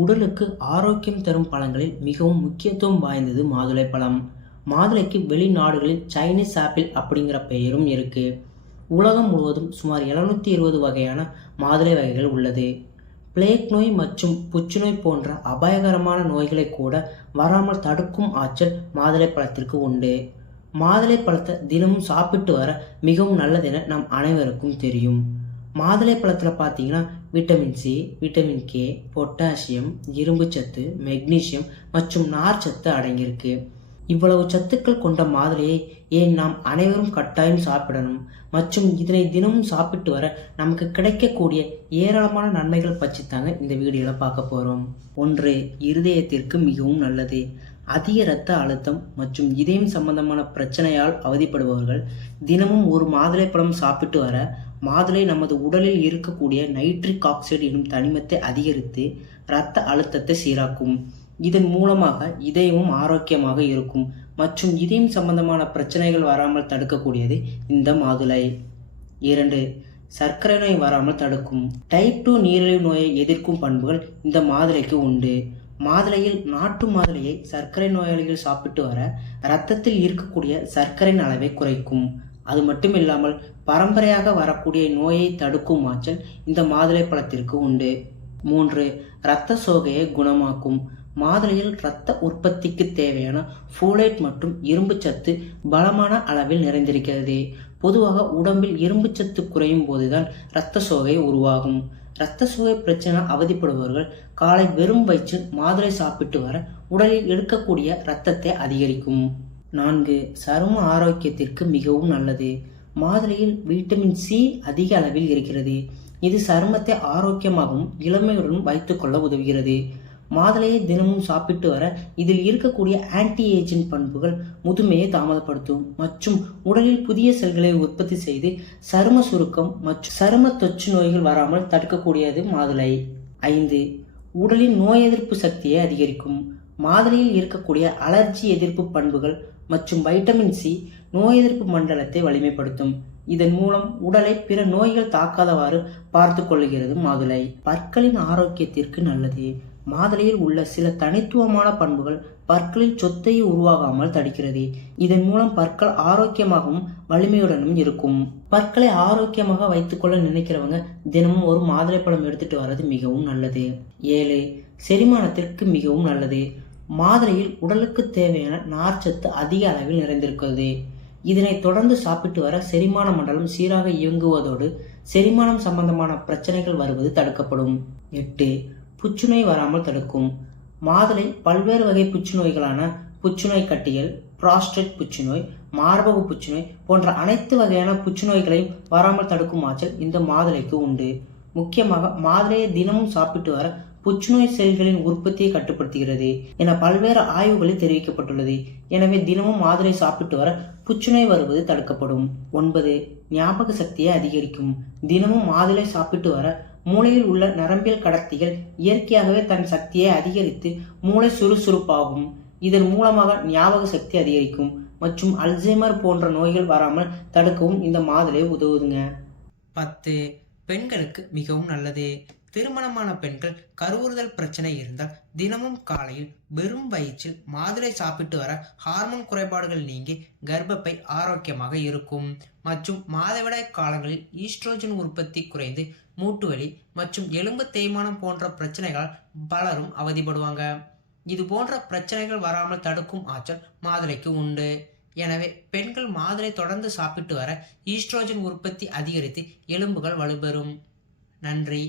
உடலுக்கு ஆரோக்கியம் தரும் பழங்களில் மிகவும் முக்கியத்துவம் வாய்ந்தது மாதுளை பழம். மாதுளைக்கு வெளிநாடுகளில் சைனீஸ் ஆப்பிள் அப்படிங்கிற பெயரும் இருக்கு. உலகம் முழுவதும் சுமார் 720 வகையான மாதுளை வகைகள் உள்ளது. பிளேக் நோய் மற்றும் புற்றுநோய் போன்ற அபாயகரமான நோய்களை கூட வராமல் தடுக்கும் ஆற்றல் மாதுளை பழத்திற்கு உண்டு. மாதுளை பழத்தை தினமும் சாப்பிட்டு வர மிகவும் நல்லதென நம் அனைவருக்கும் தெரியும். மாதுளை பழத்தில் பார்த்தீங்கன்னா vitamin C, vitamin K, potassium, இரும்பு சத்து, மெக்னீசியம் மற்றும் நார்ச்சத்து அடங்கியிருக்கு. இவ்வளவு சத்துக்கள் கொண்ட மாதுளையை ஏன் நாம் அனைவரும் கட்டாயம் சாப்பிடணும் மற்றும் இதனை தினமும் சாப்பிட்டு வர நமக்கு கிடைக்கக்கூடிய ஏராளமான நன்மைகள் பற்றி தாங்க இந்த வீடியோவில் பார்க்க போகிறோம். 1. இருதயத்திற்கு மிகவும் நல்லது. அதிக இரத்த அழுத்தம் மற்றும் இதயம் சம்பந்தமான பிரச்சனையால் அவதிப்படுபவர்கள் தினமும் ஒரு மாதுளைப்பழம் சாப்பிட்டு வர மாதுளை நமது உடலில் இருக்கக்கூடிய நைட்ரிக் ஆக்சைடு எனும் தனிமத்தை அதிகரித்து இரத்த அழுத்தத்தை சீராக்கும். இதன் மூலமாக இதயமும் ஆரோக்கியமாக இருக்கும் மற்றும் இதயம் சம்பந்தமான பிரச்சனைகள் வராமல் தடுக்கக்கூடியது இந்த மாதுளை. 2. சர்க்கரை நோய் வராமல் தடுக்கும். டைப் 2 நீரிழிவு நோயை எதிர்க்கும் பண்புகள் இந்த மாதுளைக்கு உண்டு. மாதுளையில் நாட்டு மாதுளையை சர்க்கரை நோயாளிகள் சாப்பிட்டு வர இரத்தத்தில் இருக்கக்கூடிய சர்க்கரையின் அளவை குறைக்கும். அது மட்டும் இல்லாமல் பரம்பரையாக வரக்கூடிய நோயை தடுக்கும் ஆற்றல் இந்த மாதுளை பழத்திற்கு உண்டு. 3. இரத்த சோகையை குணமாக்கும். மாதுளையில் இரத்த உற்பத்திக்கு தேவையான ஃபோலேட் மற்றும் இரும்பு சத்து பலமான அளவில் நிறைந்திருக்கிறது. பொதுவாக உடம்பில் இரும்பு சத்து குறையும் போதுதான் இரத்த சோகை உருவாகும். இரத்த சோகை பிரச்சனை அவதிப்படுபவர்கள் காலை வெறும் வயிற்றில் மாதுளை சாப்பிட்டு வர உடலில் எடுக்கக்கூடிய இரத்தத்தை அதிகரிக்கும். 4. சரும ஆரோக்கியத்திற்கு மிகவும் நல்லது. மாதுளையில் விட்டமின் சி அதிக அளவில் இருக்கிறது. இது சருமத்தை ஆரோக்கியமாகவும் இளமையுடன் வைத்துக்கொள்ள உதவுகிறது. மாதுளையை தினமும் சாப்பிட்டு வர இதில் இருக்கக்கூடிய ஆன்டி ஏஜிங் பண்புகள் முதுமையை தாமதப்படுத்தும் மற்றும் உடலில் புதிய செல்களை உற்பத்தி செய்து சரும சுருக்கம் மற்றும் சரும தொற்று நோய்கள் வராமல் தடுக்கக்கூடியது மாதுளை. 5. உடலின் நோய் எதிர்ப்பு சக்தியை அதிகரிக்கும். மாதுளையில் இருக்கக்கூடிய அலர்ஜி எதிர்ப்பு பண்புகள் மற்றும் வைட்டமின் சி நோய் எதிர்ப்பு மண்டலத்தை வலிமைப்படுத்தும். இதன் மூலம் உடலை பிற நோய்கள் தாக்காதவாறு பார்த்து கொள்ளுகிறது மாதுளை. பற்களின் ஆரோக்கியத்திற்கு நல்லது. மாதுளையில் உள்ள சில தனித்துவமான பண்புகள் பற்களில் சொத்தை உருவாகாமல் தடுக்கிறது. இதன் மூலம் பற்கள் ஆரோக்கியமாகவும் வலிமையுடனும் இருக்கும். பற்களை ஆரோக்கியமாக வைத்துக்கொள்ள நினைக்கிறவங்க தினமும் ஒரு மாதுளைப்பழம் எடுத்துட்டு வர்றது மிகவும் நல்லது. 7. செரிமானத்திற்கு மிகவும் நல்லது. மாதுளையில் உடலுக்கு தேவையான நார்ச்சத்து அதிக அளவில் நிறைந்திருக்கிறது. இதனை தொடர்ந்து சாப்பிட்டு வர செரிமான மண்டலம் சீராக இயங்குவதோடு செரிமானம் சம்பந்தமான பிரச்சனைகள் வருவது தடுக்கப்படும். 8. புற்றுநோய் வராமல் தடுக்கும். மாதுளை பல்வேறு வகை புற்றுநோய்களான புற்றுநோய் கட்டிகள், புராஸ்டேட் புற்றுநோய், மார்பக புற்றுநோய் போன்ற அனைத்து வகையான புற்றுநோய்களையும் வராமல் தடுக்கும் ஆற்றல் இந்த மாதுளைக்கு உண்டு. முக்கியமாக மாதுளையை தினமும் சாப்பிட்டு வர புற்றுநோய் செல்களின் உற்பத்தியை கட்டுப்படுத்துகிறது என பல்வேறு ஆய்வுகளில் தெரிவிக்கப்பட்டுள்ளது. எனவே தினமும் மாதுளை சாப்பிட்டு வர புற்றுநோய் வருவது தடுக்கப்படும். 9. ஞாபக சக்தியை அதிகரிக்கும். தினமும் மாதுளை சாப்பிட்டு வர மூளையில் உள்ள நரம்பியல் கடத்திகள் இயற்கையாகவே தன் சக்தியை அதிகரித்து மூளை சுறுசுறுப்பாகும். இதன் மூலமாக ஞாபக சக்தி அதிகரிக்கும் மற்றும் அல்சைமர் போன்ற நோய்கள் வராமல் தடுக்கவும் இந்த மாதுளை உதவுதுங்க. 10. பெண்களுக்கு மிகவும் நல்லது. திருமணமான பெண்கள் கருவுறுதல் பிரச்சனை இருந்தால் தினமும் காலையில் வெறும் வயிற்றில் மாதுளை சாப்பிட்டு வர ஹார்மோன் குறைபாடுகள் நீங்கி கர்ப்பப்பை ஆரோக்கியமாக இருக்கும் மற்றும் மாதவிடாய் காலங்களில் ஈஸ்ட்ரோஜன் உற்பத்தி குறைந்து மூட்டுவலி மற்றும் எலும்பு தேய்மானம் போன்ற பிரச்சனைகளால் பலரும் அவதிப்படுவாங்க. இது போன்ற பிரச்சனைகள் வராமல் தடுக்கும் ஆற்றல் மாதுளைக்கு உண்டு. எனவே பெண்கள் மாதுளை தொடர்ந்து சாப்பிட்டு வர ஈஸ்ட்ரோஜன் உற்பத்தி அதிகரித்து எலும்புகள் வலுப்பெறும். நன்றி.